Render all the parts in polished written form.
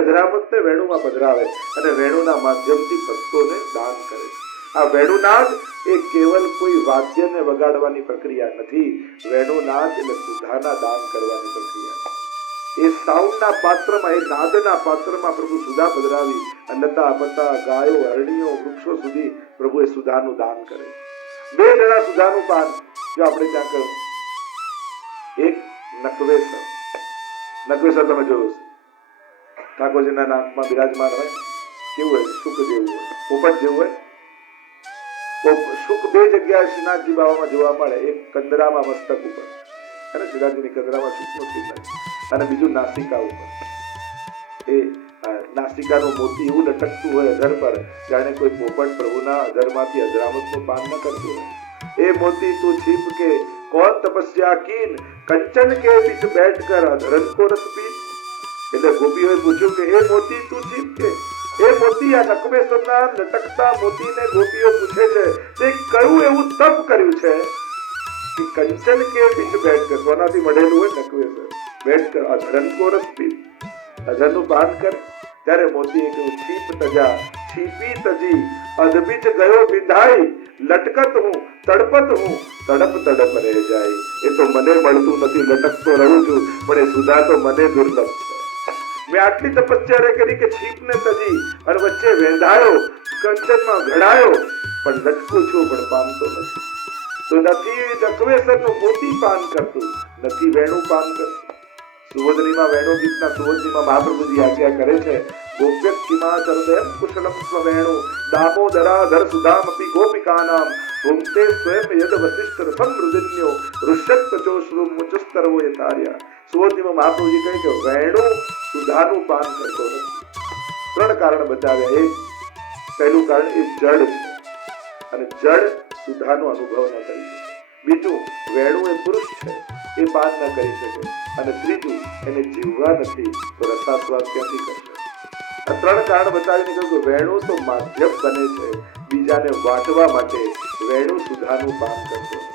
અજરામતને વેણુમાં પધરાવે અને વેણુના માધ્યમથી ભક્તોને દાન કરે છે. આ વેણુનાદ એ કેવલ કોઈ વાદ્યને વગાડવાની પ્રક્રિયા નથી. વેણુનાદ એટલે સુધાના દાન કરવાની પ્રક્રિયા છે. એ સાઉન્ડના પાત્રમાં, એ નાદના પાત્રમાં પ્રભુ સુધા પધરાવી લતા પતા ગાયો હરણીઓ વૃક્ષો સુધી પ્રભુ એ સુધાનું દાન કરે. બે જણા સુધાનું પાન જો આપણે ત્યાં કહ્યું. એક નકવેસર. નકવેસર તમે જોયું છે, ઠાકોરજીના નાકમાં બિરાજમાન હોય, કેવું હોય? શુક જેવું હોય, પોપટ જેવું હોય. શુક બે જગ્યાએ શ્રીનાથજી બાવામાં જોવા મળે. એક કંદરામાં મસ્તક ઉપર, અને શ્રીનાથજીની કંદરામાં શુકનું ચિહ્ન, અને બીજું નાસિકા ઉપર. એ નાસિકાનું મોતી એવું લટકતું હોય અધર પર, જાણે કોઈ પોપટ પ્રભુના અધરમાંથી અજરામતનું પાન ન કરતું હોય. એ મોતી તું છીપ કે कौन तपस्या कीन कंचन के बीच बैठकर अधरन को रस पी. એટલે ગોપીઓએ પૂછ્યું કે એ મોતી તું છીપ કે, એ મોતી આ નકવેસરના લટકતા મોતીને ગોપીઓ પૂછે છે તે કયું એવું તપ કર્યું છે કે કંચન કે બીચ બેઠકર, સોનાથી મઢેલું હોય નકવેસર, બેઠકર અધરન को रस पी, અધરનું પાન કરે. ત્યારે મોતીએ કહ્યું છીપ તજા છીપી તજી અધબીચ ગયો વિધાઈ લટકત હું તડપત હું તડપ તડપ રહે જાય. એ તો મને મળતું નથી, લટકતો રહું છું, પણ એ સુધા તો મને દુર્લભ છે. મેં આટલી તપસ્યા કરી કે છીપને તજી અને વચ્ચે વેંધાયો, કંચનમાં ઘડાયો, પણ લટકું છું પણ પામતો નથી. તો નથી નકવેસરનું મોતી પાન કરતું, નથી વેણું પાન કરતું. સુવદનીમાં વેણુ ગીતના સુવદનીમાં મહાપ્રભુજી આજ્ઞા કરે છે, ગોપ્ય કિમાચરદેમ કુશલમ સ્વવેણુ દામોદરાધર સુધામપી ગોપિકાનામ ભૂમતે સ્વયં યદ વસિષ્ઠ રસમ મૃદન્યો ઋષક ચોશ્રુ મુચસ્તરવો યથાર્યા. સુવદનીમાં મહાપ્રભુજી કહે કે વેણુ સુધાનું પાન કરતો નથી. 3 કારણ બતાવ્યા. એક, પહેલું કારણ એ જડ છે અને જડ સુધાનો અનુભવ ન કરી શકે. બીજું, વેણુ એ પુરુષ છે, એ પાન ન કરી શકે. અને ત્રીજું, એને જીવવા નથી તો રસાસ્વાદ ક્યાંથી કરશે. આ 3 કારણ બતાવીને કહ્યું કે વેણુ તો માધ્યમ બને છે બીજાને વાટવા માટે, વેણુ સુધાનું પાન કરતો નથી.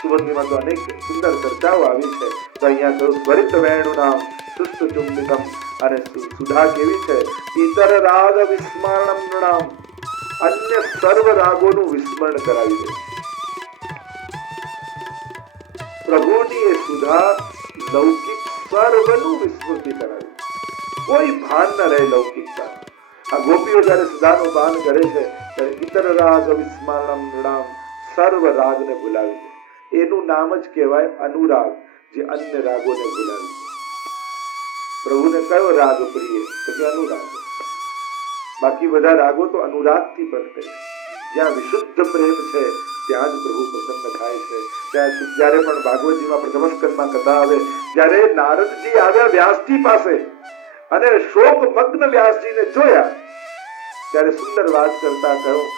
સુવર્ણીમાં તો અનેક સુંદર ચર્ચાઓ આવી છે. તો અહીંયા કહ્યું સ્વરિત વેણુ નામ સુસ્ત ચુંબિતમ, અને સુધા કેવી છે? ઇતર રાગ વિસ્મરણમ નૃણામ, અન્ય સર્વ રાગોનું વિસ્મરણ કરાવી દે. પ્રભુની એ સુધા લૌકિક સર્વનું વિસ્મૃતિ કરાવી, કોઈ ભાન ન રહે લૌકિકતા. આ ગોપીઓ જયારે સુધાનું પાન કરે છે ત્યારે ઇતર રાગ વિસ્મરણમ નૃણામ, સર્વ રાગને ભૂલાવી દે. એનું નામ જ કહેવાય અનુરાગ, જે અન્ય રાગોને ભૂલાવી દે. પ્રભુને કયો રાગ પ્રિય? તો કે અનુરાગ. બાકી બધા રાગો તો અનુરાગથી પ્રગટે છે. જ્યાં વિશુદ્ધ પ્રેમ છે ત્યાં જ પ્રભુ પ્રસન્ન થાય છે. ત્યાં જ્યારે પણ ભાગવતજીમાં પ્રથમ સ્કંદમાં કથા આવે, જ્યારે નારદજી આવ્યા વ્યાસજી પાસે અને શોકમગ્ન વ્યાસજીને જોયા, ત્યારે સુંદર વાત કરતા કહ્યું,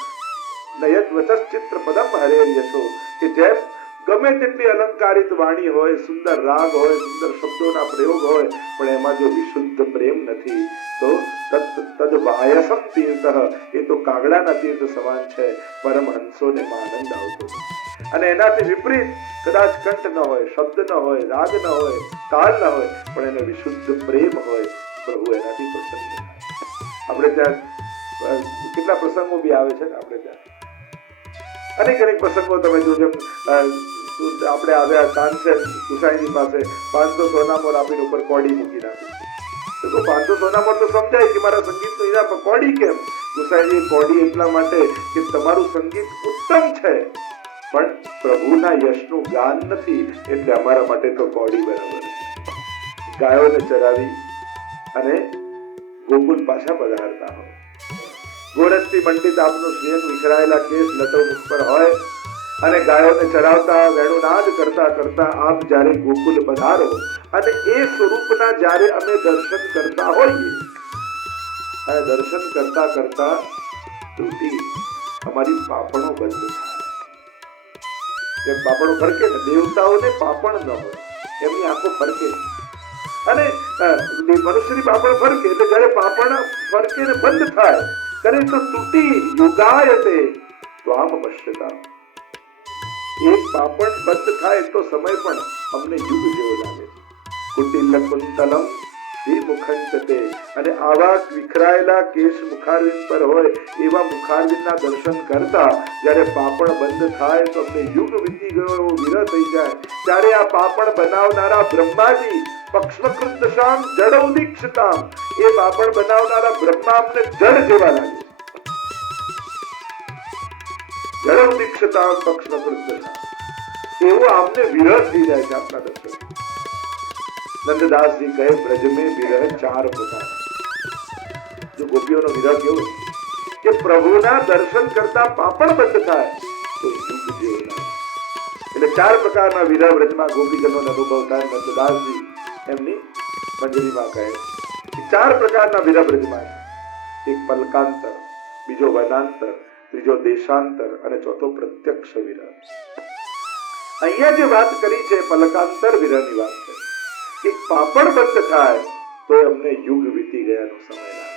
નયત વચશ્ચિત્ર પદમ હરે યશો, કે જેમ ગમે તેટલી અલંકારિત વાણી હોય, સુંદર રાગ હોય, સુંદર શબ્દોના પ્રયોગ હોય, પણ એમાં જો વિશુદ્ધ પ્રેમ નથી તો તદ વાયસમ તીર્થ, એ તો કાગડાના તીર્થ સમાન છે. પરમહંસોને આનંદ આવતો નથી. અને એનાથી વિપરીત કદાચ કંઠ ન હોય, શબ્દ ન હોય, રાગ ન હોય, તાલ ન હોય, પણ એને વિશુદ્ધ પ્રેમ હોય, પ્રભુ એનાથી પ્રસન્ન થાય. આપણે ત્યાં કેટલા પ્રસંગો બી આવે છે ને, આપણે ત્યાં અનેક પ્રસંગો તમે જોજો. આપણે આવ્યા સાંજે ગુસાઈની પાસે 500 સોનામોર આપીને ઉપર કોડી મૂકી નાખી. તો 500 સોનામોર તો સમજાય કે મારા સંગીતનું ઈરા, પણ કોડી કેમ? ગુસાઈજી કોડી એટલા માટે કે તમારું સંગીત ઉત્તમ છે, પણ પ્રભુના યશનું ગાન નથી, એટલે અમારા માટે તો કોડી બરાબર છે. ગાયોને ચરાવી અને ગોકુલ પાછા પધારતા હોય, ગોરજથી મંડિત આપનું શ્રેયન વિખરાયેલા કેસ લટો મુખ પર હોય, અને ગાયોને ચરાવતા વેણુનાદ કરતા કરતા આપ જ્યારે ગોકુલ પધારો, અને એ સ્વરૂપના જ્યારે અમે દર્શન કરતા હોઈએ, અને દર્શન કરતા કરતા તૂટી અમારી પાપણો બંધ થાય. જેમ પાપણો ફરકે ને, દેવતાઓને પાપણ ન હોય, એમની આંખો ફરકે, અને મનુષ્યની પાપણ ફરકે, એટલે જયારે પાપણ ફરકે ને બંધ થાય કરે તો તૂટી યુગાયતે ત્વામ પશ્યતા. એક પાપણ બંધ થાય તો સમય પણ અમને યુગ જેવો લાગે. કુટિલ કુંતલમ વિમુખંચતે, અને આવા વિખરાયેલા કેશ મુખારવિંદ પર હોય એવા મુખારવિંદના દર્શન કરતા જ્યારે પાપણ બંધ થાય તો અમને યુગ વીતી ગયો એવો વિરહ થઈ જાય. ત્યારે આ પાપણ બનાવનારા બ્રહ્માજી પક્ષ્મકૃત દશામ જડ ઉદીક્ષતામ, એ પાપણ બનાવનારા બ્રહ્મા અમને જડ જેવા લાગે. જડ ઉદીક્ષતામ પક્ષ્મકૃત દશામ, એવો આમને વિરહ થઈ જાય છે આપના દર્શન. નંદદાસજી કહે બ્રજ में विरह चार प्रकार. जो गोपीઓનો વિરહ કેવો કે પ્રભુના દર્શન કરતા પાપણ બંધ થાય તો યુગ જેવો લાગે. એટલે ચાર પ્રકારના વિરહ બ્રજમાં ગોપીજનોનો અનુભવ થાય. નંદદાસજી એમની મંજરીમાં કહે ચાર પ્રકારના વિરહ બ્રજમાં છે. એક પલકાંતર, બીજો વનાંતર, ત્રીજો દેશાંતર અને ચોથો પ્રત્યક્ષ વિરહ. અહીંયા જે વાત કરી છે પલકાંતર વિરહની વાત છે. એક પાપણ બંધ થાય તો અમને યુગ વીતી ગયાનો સમય લાગે.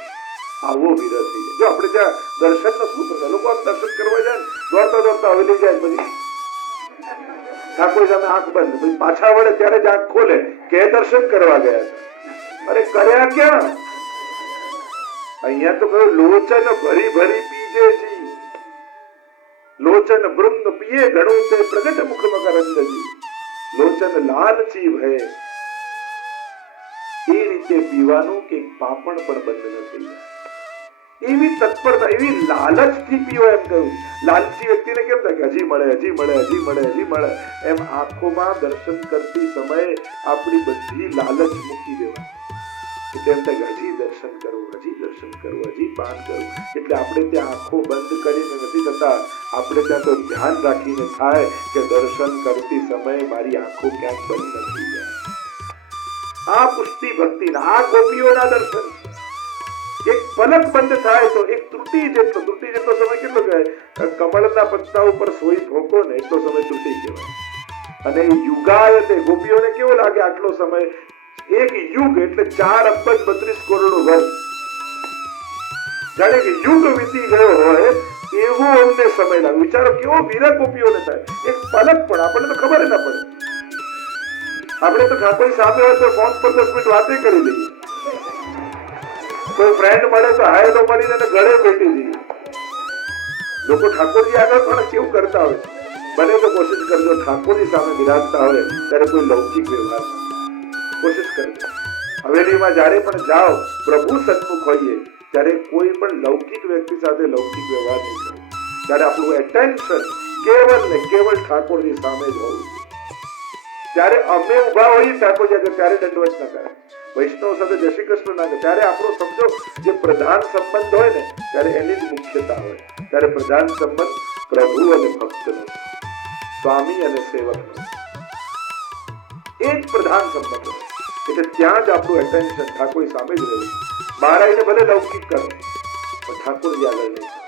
આવો વિરહ થઈ જાય. જો આપણે ત્યાં દર્શનનો શું પ્રકાર, લોકો આમ દર્શન કરવા જાય દોડતા દોડતા હવેલી જાય, પછી ઠાકોર સામે આંખ બંધ, પછી પાછા વળે ત્યારે જ આંખ ખોલે કે દર્શન કરવા ગયા હતા. અરે કર્યા ક્યાં? અહીંયા તો કહ્યું લોચન ભરી ભરી પીજે જી, લોચન ભૃંગ પીએ ઘણું તે પ્રગટ મુખ મકરંદજી, લોચન લાલચી ભય. એ રીતે પીવાનું કે પાપણ પણ બંધ ન થઈ જાય. એવી તત્પરતા, એવી લાલચથી પીવો એમ કહ્યું. લાલચી વ્યક્તિને કેમ થાય કે હજી મળે, હજી મળે, હજી મળે, હજી મળે, એમ આંખોમાં દર્શન કરતી સમયે આપણી બધી લાલચ મૂકી દેવાની. એટલે એમ થાય કે હજી દર્શન કરવું, હજી દર્શન કરવું, હજી પાન કરવું. એટલે આપણે ત્યાં આંખો બંધ કરીને નથી થતા, આપણે ત્યાં તો ધ્યાન રાખીને થાય કે દર્શન કરતી સમયે મારી આંખો ક્યાંક બંધ નથી જાય. આ પુષ્ટિ ભક્તિના, આ ગોપીઓના દર્શન. એક પલક બંધ થાય તો એક ત્રુટિ જેટલો સમય કેટલો કહેવાય? કમળના પત્તા ઉપર સોઈ ભોંકો ને એટલો સમય ત્રુટિ કહેવાય. અને યુગાયતે ગોપીઓને કેવો લાગે આટલો સમય? એક યુગ એટલે 4 અબજ 32 કરોડ વર્ષ. જાણે કે યુગ વીતી ગયો હોય એવો અમને સમય લાગે. વિચારો કેવો વિરહ ગોપીઓને થાય. એક પલક પણ આપણને તો ખબર ના પડે. આપણે તો ઠાકોર સામે હોય તો ફોન પર 10 મિનિટ વાતે કરી લઈએ. કોઈ ફ્રેન્ડ મળે તો હાય તો મળીને ગળે બેઠી જઈએ. લોકો ઠાકોરજી આગળ પણ કેવું કરતા હોય. બને તો કોશિશ કરજો ઠાકોરજી સામે બિરાજતા હોય ત્યારે કોઈ લૌકિક વ્યવહાર કોશિશ કરજો. હવેલીમાં જ્યારે પણ જાઓ, પ્રભુ સન્મુખ હોઈએ ત્યારે કોઈ પણ લૌકિક વ્યક્તિ સાથે લૌકિક વ્યવહાર નહીં કરો. ત્યારે આપણું એટેન્શન કેવલ ને કેવલ ઠાકોરજી સામે જ હોવું. ત્યારે અમે ઉભા હોઈએ ઠાકોરજી આગળ ત્યારે દંડવત ન કરે. વૈષ્ણવ સાથે જય શ્રી કૃષ્ણ ના કરે. ત્યારે આપણો સમજો જે પ્રધાન સંબંધ હોય ને ત્યારે એની જ મુખ્યતા હોય. ત્યારે પ્રધાન સંબંધ પ્રભુ અને ભક્તનો, સ્વામી અને સેવકનો, એ જ પ્રધાન સંબંધ હોય. એટલે ત્યાં જ આપણું એટેન્શન ઠાકોર સામે જ રહેવું. બહાર આવીને ભલે લૌકિક કરો પણ ઠાકોરજી આગળ નહીં કરો.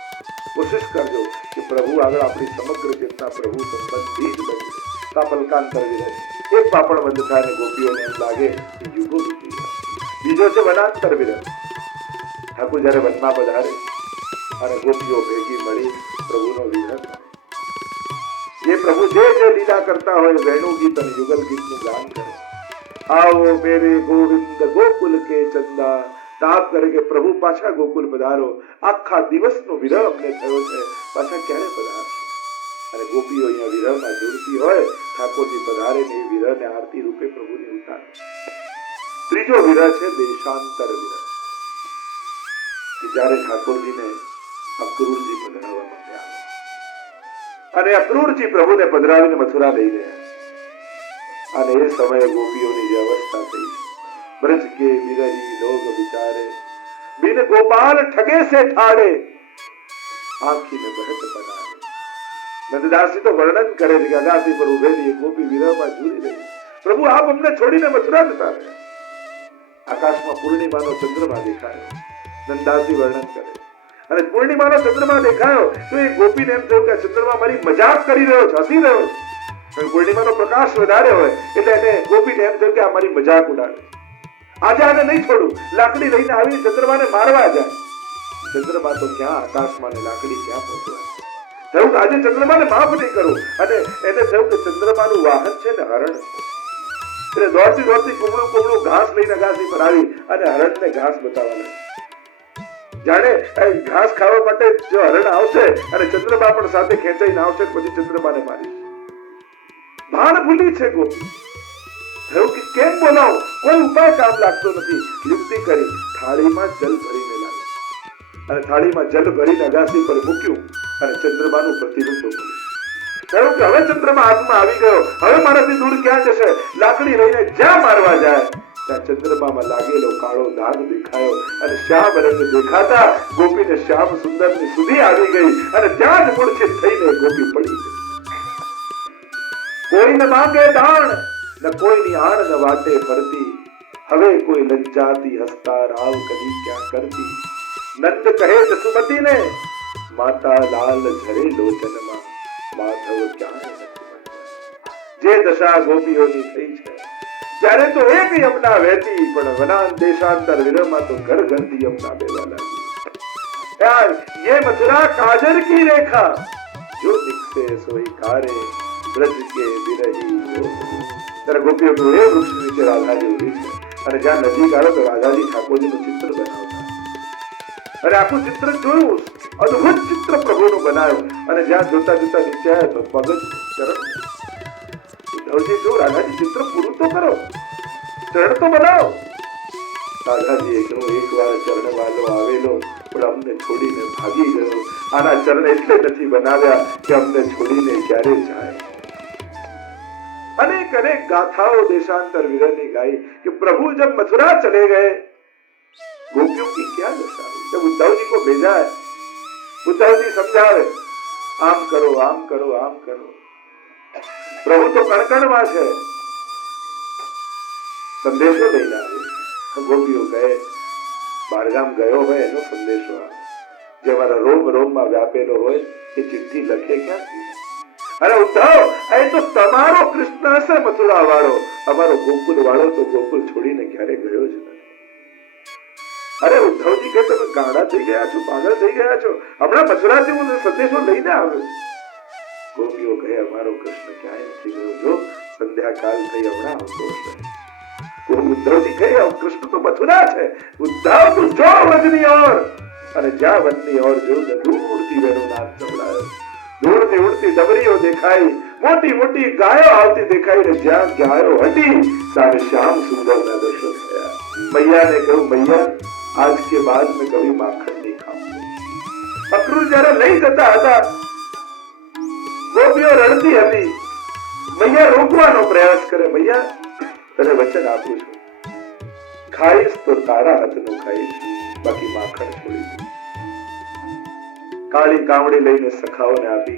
કોશિશ કરજો કે પ્રભુ આગળ આપણી સમગ્ર ચેતના પ્રભુ સંબંધી જ બની. પલકાંતર વિરહ, એક પાપણ બંધ થાય ને ગોપીઓને એમ લાગે કે યુગો વીતી ગયા. બીજો છે વનાંતર વિરહ. ઠાકોર જયારે વનમાં પધારે અને ગોપીઓ ભેગી મળી પ્રભુનો વિરહ કરે. જે પ્રભુ જે લીલા કરતા હોય વેણુ ગીત અને યુગલ ગીતનું ગાન કરે. આવો મેરે ગોવિંદ ગોકુલ કે ચંદા, તાપ કરે કે પ્રભુ પાછા ગોકુલ પધારો. આખા દિવસનો વિરહ અમને થયો છે, પાછા ક્યારે પધારશે? અને ગોપીઓ અહીંયા વિરહમાં જોડતી હોય, ઠાકોરજી પધારે ને એ વિરહને આરતી રૂપે પ્રભુને ઉતારે. ત્રીજો વિરહ છે દેશાંતર વિરહ. જ્યારે ઠાકોરજીને અક્રૂરજી પધરાવવા માંડ્યા અને અક્રૂરજી પ્રભુને પધરાવીને મથુરા લઈ ગયા. અને એ સમયે ગોપીઓની જે અવસ્થા થઈ, બ્રજ કે વિરહી લોગ વિચારે, બિન ગોપાલ ઠગે સે ઠાડે, આંખી ને બહત બનાવે. નંદદાસજી તો વર્ણન કરે છે કે અગાસી પર ઉભેલી ગોપી વિરહમાં ઝૂલી રહી. પ્રભુ આપ અમને છોડીને મથુરા જતા રહ્યા. આકાશમાં પૂર્ણિમાનો ચંદ્રમા દેખાયો. નંદદાસજી વર્ણન કરે અને પૂર્ણિમાનો ચંદ્રમા દેખાયો તો એ ગોપીને એમ થયું કે ચંદ્રમા મારી મજાક કરી રહ્યો છે, હસી રહ્યો છે. પૂર્ણિમાનો પ્રકાશ વધારે હોય એટલે એને ગોપીને એમ થયું કે આ મારી મજાક ઉડાડે. આજે આને નહીં છોડું. લાકડી લઈને આવી ચંદ્રમાને મારવા જાય. ચંદ્રમા તો ક્યાં આકાશમાં ને લાકડી ક્યાં પહોંચવા. થયું કે આજે ચંદ્રમાને માફ નહીં કરું. અને એને થયું કે ચંદ્રમાનું વાહન છે ને હરણ. એટલે દોડતી દોડતી કુમળું કુમળું ઘાસ લઈને અગાસી પર આવી અને હરણને ઘાસ બતાવવા લાગી. જાણે ઘાસ ખાવા માટે જો હરણ આવશે અને ચંદ્રમા પણ સાથે ખેંચાઈને આવશે પછી ચંદ્રમાને મારીશ. ભાન ભૂલી છે ગોપી. થયું કે કેમ બોલાવો, કોઈ ઉપાય કામ લાગતો નથી. યુક્તિ કરી, થાળીમાં જલ ભરીને લાવી અને થાળીમાં જલ ભરીને અગાસી પર મૂક્યું અને ચંદ્રમાનું પ્રતિબિંબ બોલ્યું. કહ્યું કે હવે ચંદ્રમા હાથમાં આવી ગયો, હવે મારાથી દૂર ક્યાં જશે? લાકડી લઈને જ્યાં મારવા જાય ત્યાં ચંદ્રમામાં લાગેલો કાળો દાગ દેખાયો અને શ્યામ રંગ દેખાતા ગોપીને શ્યામ સુંદરની સુધી આવી ગઈ અને ત્યાં જ મૂર્છિત થઈને ગોપી પડી ગઈ. કોઈ ન માંગે દાણ ન કોઈની આણ ન વાટે ફરતી, હવે કોઈ લજ્જાતી હસતા રાવ કદી ક્યાં કરતી. નંદ કહે જસુમતીને, માતા લાલ ઝરે લોચનમાં, માધવ ક્યાં નથી. જે દશા ગોપીઓની થઈ છે ત્યારે તો એક યમુના વહેતી, પણ વનાન દેશાંતર વિરહમાં તો ઘર ઘરથી યમુના બેવા લાગી. यार ये मथुरा काजर की रेखा, जो दिखते सोई कारे ब्रज के विरही. ત્યારે ગોપીઓ એ વૃક્ષ નીચે રાધાજી ઉભી છે અને જ્યાં નજીક આવે તો રાધાજી ઠાકોરજીનું ચિત્ર બનાવતા અને આખું ચિત્ર જોયું, અદભુત ચિત્ર પ્રભુનું બનાવ્યું અને જ્યાં જોતા જોતા નીચે આવ્યા તો પગ ચરણ. ઉદ્ધવજી જો રાધાજી ચિત્ર પૂરું તો કરો, ચરણ તો બનાવો. રાધાજીએ કહ્યું, એક વાર ચરણ વાલો આવેલો પણ અમને છોડીને ભાગી ગયો. આના ચરણ એટલે નથી બનાવ્યા કે અમને છોડીને ક્યારે જાય. अनेक अनेक गाथाओं देशांतर विरह ने गाई कि प्रभु जब मथुरा चले गए गोपियों की क्या दशा हुई. जब उद्धव जी को भेजा है, उद्धव जी समझावे, आम करो आम करो आम करो. प्रभु तो कणकणवा છે. સંદેશો લઈને આવે. ગોપીઓ કહે બારગામ ગયો હોય એનો સંદેશો આવે, જે મારા રોમ રોમમાં વ્યાપેલો હોય એ ચિઠ્ઠી લખે ક્યાંથી? અરે ઉદ્ધવ, એ તો તમારો કૃષ્ણ હશે મથુરા વાળો, અમારો ગોકુલ વાળો તો ગોકુલ છોડીને ક્યારે ગયો જ નથી. અરે ઉદ્ધવજી કે તમે ગાંડા થઈ ગયા છો, પાગલ થઈ ગયા છો, હમણાં મથુરાથી હું સંદેશો લઈને આવ્યો. ગોપીઓ કહે અમારો કૃષ્ણ ક્યાંય નથી ગયો, જો સંધ્યાકાલ થઈ હમણાં આવતો હશે. ઉદ્ધવજી કહે કૃષ્ણ તો મથુરા છે. ઉદ્ધવ તું જો વનની ઓર, અને જ્યાં વનની ઓર જોયું દૂરથી વેણુનાદ સંભળાયો. દૂરથી ઉડતી ડબરીઓ દેખાઈ, મોટી મોટી ગાયો આવતી દેખાઈ ને જ્યાં ગાયો હતી સામે શ્યામ સુંદરના દર્શન થયા. મૈયા ને કહ્યું, મૈયા આજ કે બાદ મેં કભી માખણ નહીં ખાઉં. અક્રૂર જયારે લઈ જતા હતા ગોપીઓ રડતી હતી. મૈયા રોકવાનો પ્રયાસ કરે, મૈયા તને વચન આપું છું, ખાઈશ તો તારા હાથનું ખાઈશ, બાકી માખણ છોડી દઉં. काली कावड़ी लईने सखाओ ने आपी,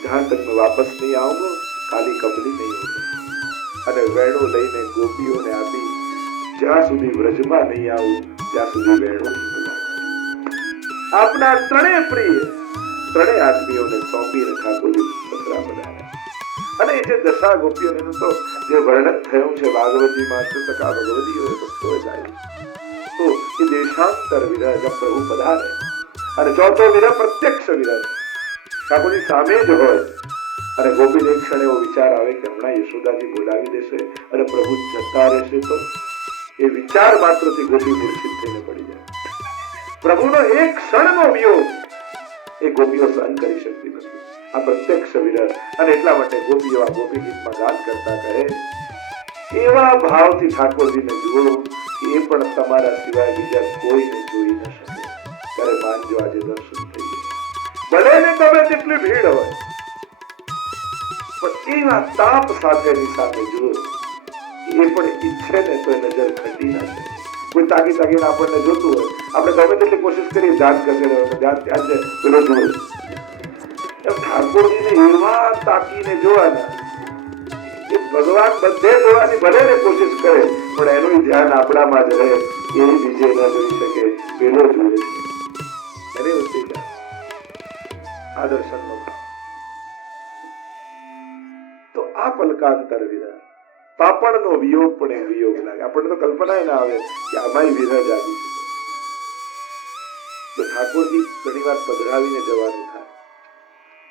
जहां तक मैं वापस नहीं आऊंगा काली कमली नहीं होगा. અને વેણો લઈને ગોપીઓને આપી, જ્યાં સુધી વ્રજમાં નહીં આવું ત્યાં સુધી વેણો નહીં બોલાય. આપના ત્રણેય પ્રિય ત્રણેય આદમીઓને સોંપીને ઠાકોરજી મથુરા બનાવ્યા. અને એ જે દશા ગોપીઓનું તો જે વર્ણન થયું છે ભાગવતીમાં, સકા ભગવતીઓએ ભક્તોએ ગાયું. તો એ દેશાંતર વિરહ જબ પ્રભુ પધારે અને ચોથો વિરહ પ્રત્યક્ષ વિરહ. ઠાકોરજી સામે જ હોય અને ગોપીને એક ક્ષણ એવો વિચાર આવે કે હમણાં યશોદાજી બોલાવી દેશે અને પ્રભુ જતા રહેશે તો એ વિચાર માત્રથી ગોપી મૂર્છિત થઈને પડી જાય. પ્રભુનો એક ક્ષણનો વિયોગ એ ગોપીઓ સહન કરી શકતી નથી. આ પ્રત્યક્ષ વિરહ. અને એટલા માટે ગોપીઓ આ ગોપી ગીતમાં ગાન કરતા કહે, એવા ભાવથી ઠાકોરજીને જુઓ કે એ પણ તમારા સિવાય બીજા કોઈને જોઈ ન શકે. ત્યારે માનજો આજે દર્શન થઈ ગયા. ભલે ને ગમે તેટલી ભીડ હોય પણ એવા તાપ સાથેની સાથે જુઓ, એ પણ ઈચ્છે ને તો નજર ખંડી ના છે. કોઈ તાકી તાકીને આપણને જોતું હોય, આપણે ગમે તેટલી કોશિશ કરીએ ધ્યાન ખસેડવાનું, ધ્યાન ત્યાં છે પેલો જુઓ. ઠાકોરજીને એવા તાકીને જોવાના, એ ભગવાન બધે જોવાની ભલે ને કોશિશ કરે પણ એનું ધ્યાન આપણામાં જ રહે, એ બીજે ન જોઈ શકે, પેલો જુએ છે. એની વસ્તુ આ દર્શનનો ભાવ. તો આ પલકાંતર વિરહ, પાપણનો વિયોગ પણ એ વિયોગ લાગે. આપણને તો કલ્પના ના આવે કે આમાંય વિરહ જાગી છે. તો ઠાકોરજી ઘણી વાર પધરાવીને જવાનું થાય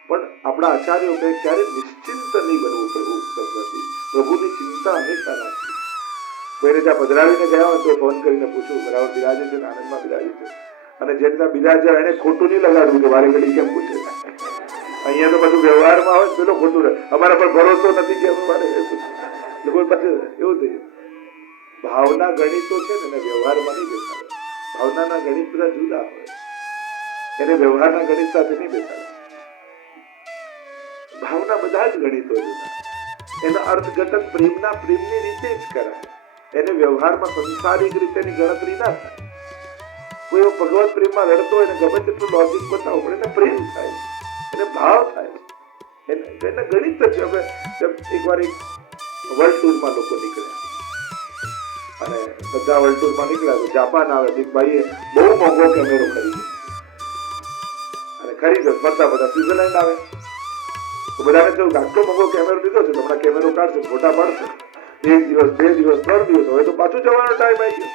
પણ આપણે આપણા આચાર્યો કહે ક્યારે નિશ્ચિંત નહીં બનવું પ્રભુ પ્રતિ, પ્રભુની ચિંતા હંમેશા રાખવી. કોઈને ત્યાં પધરાવીને ગયા હોય તો ફોન કરીને પૂછવું બરાબર બિરાજે છે, આનંદમાં બિરાજે છે, અને જે રીતના બિરાજે એને ખોટું નહીં લગાડવું કે વારે ઘડી કેમ પૂછે. અહીંયા તો બધું વ્યવહારમાં હોય પેલો ખોટું રહે, અમારા પર ભરોસો નથી કે લોકો પાસે એવું થઈ જાય. ભાવના ગણિતો છે ને એને વ્યવહારમાં નહીં બેસાડે. ભાવનાના ગણિત બધા જુદા હોય, એને વ્યવહારના ગણિત સાથે નહીં બેસાડે. ભાવના બધા જ ગણિતો જુદા. એના અર્થઘટન પ્રેમની રીતે જ કરાય. એને વ્યવહારમાં સંસારિક રીતેની ગણતરી ના થાય. કોઈ ભગવત પ્રેમમાં રડતો હોય ને ગમે તેટલું લોજિક બતાવો પણ એને પ્રેમ થાય, એને ભાવ થાય, એને ગણિત જ. હવે એકવાર એક વર્લ્ડ ટૂરમાં લોકો નીકળ્યા અને બધા વર્લ્ડ ટૂરમાં નીકળ્યા તો જાપાન આવે એક ભાઈએ બહુ મોંઘો કેમેરો ખરીદ્યો અને ખરીદ્યો ફરતા બધા સ્વિટરલેન્ડ આવે તો બધાને કહ્યું કે આટલો મોંઘો કેમેરો લીધો છે, હમણાં કેમેરો કાઢશે, ફોટા પાડશે, 1 દિવસ 2 દિવસ 3 દિવસ, હવે તો પાછું જવાનો ટાઈમ આવી ગયો.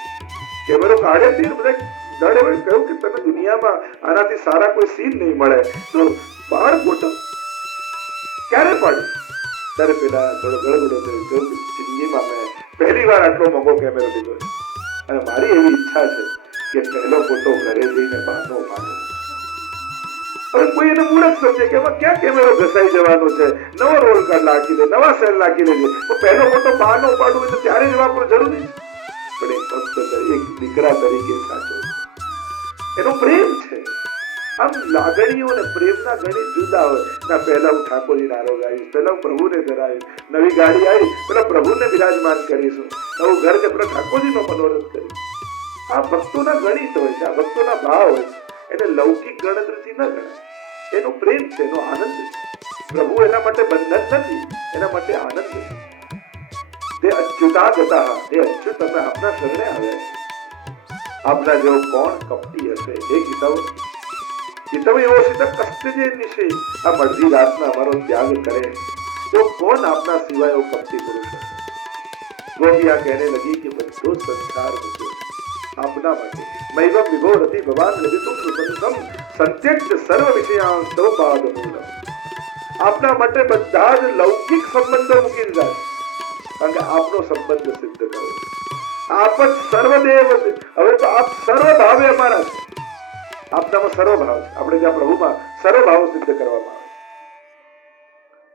કેમેરો કાઢે છે બધા દડે વળી કહ્યું કે તને દુનિયામાં આનાથી સારા કોઈ સીન નહીં મળે તો પાડ ફોટો ક્યારે પાડી. ત્યારે પેલા થોડો ગળગડો થયો, કહ્યું કે જિંદગીમાં મેં પહેલી વાર આટલો મોંઘો કેમેરો લીધો છે અને મારી એવી ઈચ્છા છે કે પહેલો ફોટો ઘરે જઈને બહારનો પાડો. હવે કોઈ એને મૂળ જ સમજે કે એમાં ક્યાં કેમેરો ઘસાઈ જવાનો છે, નવો રોલ કાર્ડ નાખી દે, નવા સેલ નાખી લેજે, પહેલો ફોટો બહારનો પાડવો હોય તો ત્યારે જ વાપરો, જરૂરી. પણ એક ભક્ત એક દીકરા તરીકે સાચો એનો પ્રેમ છે. આમ લાગણીઓ અને પ્રેમના ગણિત જુદા હોય. ના પહેલા હું ઠાકોરજી નારો ગાઈશ, પહેલા હું પ્રભુને ધરાવીશ, નવી ગાડી આવી પેલા પ્રભુને બિરાજમાન કરીશું, નવું ઘર કે પેલા ઠાકોરજીનો મનોરથ કરીશ. આ ભક્તોના ગણિત હોય છે, આ ભક્તોના ભાવ હોય છે. એને લૌકિક ગણતરીથી ન ગણાય. એનો પ્રેમ છે, એનો આનંદ છે. પ્રભુ એના માટે બંધન નથી, એના માટે આનંદ છે. તે અચ્યુતા ગતા, તે અચ્યુત તમે આપના શરણે આવ્યા. આપના જેવો કોણ કપટી હશે? હે ગીતાઓ ગીતાઓ એવો છે કષ્ટ જે નિશે આ મરજી રાતના અમારો ત્યાગ કરે તો કોણ આપના સિવાય કપટી પુરુષ હશે? ગોપિયા કહેને લગી કે બધો સંસાર મૂક્યો આપના માટે. મૈવમ વિભોરતી ભગવાન હૃદિતુમ નૃપંતમ સંત્યજ્ય સર્વ વિષયાં તવ પાદ મૂલમ. આપના માટે બધા જ લૌકિક સંબંધો મૂકી દીધા છે, કારણ કે આપનો સંબંધ સિદ્ધ કરો. આપ જ સર્વદેવ, હવે તો આપ સર્વ ભાવે અમારા છે. આપનામાં સર્વ ભાવ છે. આપણે ત્યાં પ્રભુમાં સર્વ ભાવ સિદ્ધ કરવામાં આવે.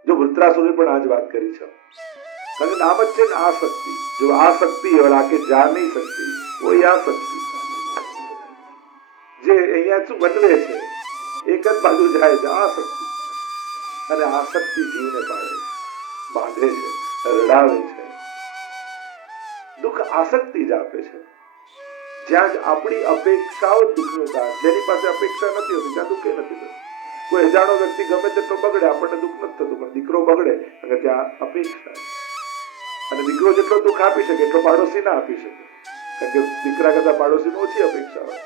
જો વૃત્રાસુરે પણ આ જ વાત કરી છે, કારણ કે નામ જ છે ને આસક્તિ. જો આસક્તિ और आके जा नहीं सकती वो आसक्ति. જે અહીંયા શું બદલે છે, એક જ બાજુ જાય છે આસક્તિ. અને આસક્તિ જીવને પાડે છે, બાંધે છે, રડાવે છે. દુઃખ આસક્તિ જ આપે છે. જ્યાં જ આપણી અપેક્ષાઓ દુઃખનું કારણ. જેની પાસે અપેક્ષા નથી હોતી ત્યાં દુઃખ નથી થતું. કોઈ અજાણો વ્યક્તિ ગમે તેટલો બગડે આપણને દુઃખ નથી થતું, પણ દીકરો બગડે અને ત્યાં અપેક્ષા. અને દીકરો જેટલો દુઃખ આપી શકે એટલો પાડોશી ના આપી શકે, કારણ કે દીકરા કરતા પાડોશીને ઓછી અપેક્ષા હોય.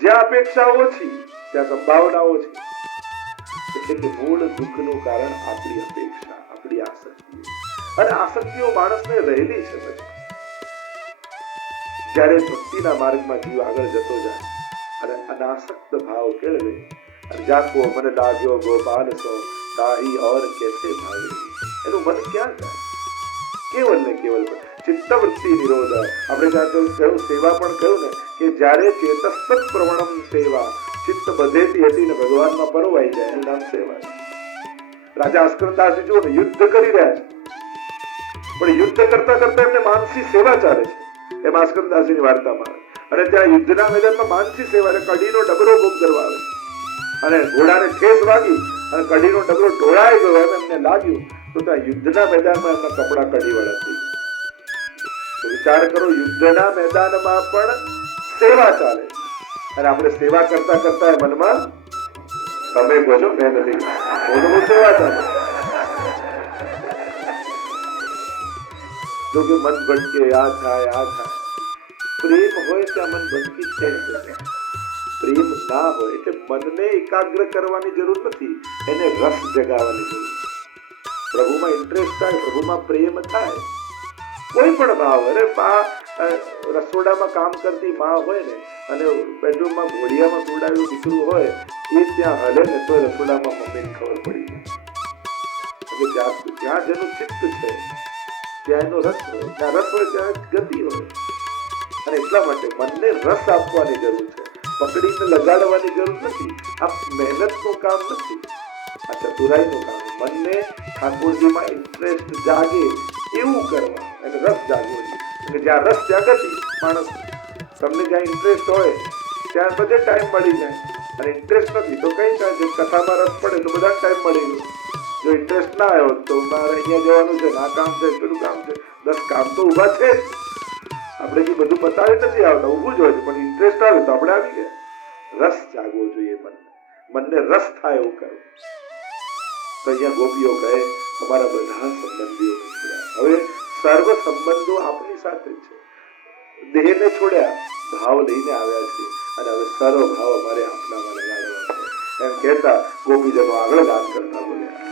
જ્યાં અપેક્ષા ઓછી ત્યાં સંભાવના ઓછી. એટલે કે મૂળ દુઃખનું કારણ આપણી અપેક્ષા, આપણી આસક્તિઓ. અને આસક્તિઓ માણસને રહેલી છે. પછી જ્યારે ભક્તિના માર્ગમાં જીવ આગળ જતો જાય અને અનાસક્ત ભાવ કેળવે અને જાકો મને લાગ્યો ગોપાલ સો તાહી ઓર કેસે ભાવે, એનું મન ક્યાં જાય? કેવલ ને કેવલ ચિત્તવૃત્તિ નિરોધ. આપણે ત્યાં તો કહ્યું સેવા પણ કહ્યું ને કે જ્યારે ચેતસ્તત પ્રવણમ સેવા, ચિત્ત બધેથી હતી ને ભગવાનમાં પરોવાઈ જાય એનું નામ સેવા. રાજા અસ્કરદાસજી જુઓ ને યુદ્ધ કરી રહ્યા છે, પણ યુદ્ધ કરતા કરતા એમને માનસી સેવા ચાલે છે. એમ અસ્કરદાસજીની વાર્તામાં અને ત્યાં યુદ્ધના મેદાનમાં માનસી સેવા, કઢીનો ડબરો ભોગ કરવા આવે અને ઘોડાને ઠેસ વાગી અને કઢીનો ડબરો ઢોળાઈ ગયો એમ એમને લાગ્યું તો ત્યાં યુદ્ધના મેદાનમાં એમના કપડા કઢી વાળા થઈ ગયા. વિચાર કરો, યુદ્ધના મેદાનમાં પણ સેવા ચાલે અને આપણે સેવા કરતા કરતા મનમાં તમે કહો છો મેં નથી, સેવા ચાલે. જો કે મન ભટકે, આ થાય આ થાય. પ્રેમ હોય ત્યાં મન ભટકી છે. પ્રેમ ના હોય એટલે મનને એકાગ્ર કરવાની જરૂર નથી, એને રસ જગાવવાની જરૂર. પ્રભુમાં ઇન્ટરેસ્ટ થાય, પ્રભુમાં પ્રેમ થાય, કોઈ પણ ભાવ. અરે રસોડામાં કામ કરતી માં હોય ને અને બેડરૂમમાં ઘોડિયામાં સુવડાવેલું દીકરું હોય એ ત્યાં હલે ને તો રસોડામાં મમ્મીને ખબર પડી જાય કે જ્યાં જેનું ચિત્ત છે ત્યાં એનો રસ હોય, ત્યાં રસ હોય ત્યાં ગતિ હોય. અને એટલા માટે મનને રસ આપવાની જરૂર છે, પકડીને લગાડવાની જરૂર નથી. આ મહેનતનું કામ નથી, આ ચતુરાઈનું કામ. મનને ઠાકોરજીમાં ઇન્ટરેસ્ટ જાગે એવું કરવા, એને રસ જાગવો જોઈએ. જ્યાં રસ ત્યાં ગતિ. માણસ તમને જ્યાં ઇન્ટરેસ્ટ હોય ત્યાં બધે ટાઈમ મળી જાય, અને ઇન્ટરેસ્ટ નથી તો કઈ થાય છે. કથામાં રસ પડે તો બધા ટાઈમ મળી ગયો. જો ઇન્ટરેસ્ટ ના આવ્યો તો મારે અહીંયા જવાનું છે, આ કામ છે, પેલું કામ છે, 10 કામ તો ઉભા છે જ. આપણે જે બધું બતાવી નથી આવતા, ઊભું જ હોય છે, પણ ઇન્ટરેસ્ટ આવે તો આપણે આવી ગયા. રસ જાગવો જોઈએ મનને રસ થાય એવું કરવું. તો અહીંયા ગોપીઓ કહે અમારા બધા સંબંધીઓ છોડ્યા. હવે સર્વ સંબંધો આપની સાથે છે, દેહને છોડ્યા, ભાવ લઈને આવ્યા છે, અને હવે સર્વ ભાવ અમારે આપનામાં લગાડવા છે એમ કહેતા ગોપીજનો આગળ ગાન કરતા બોલ્યા.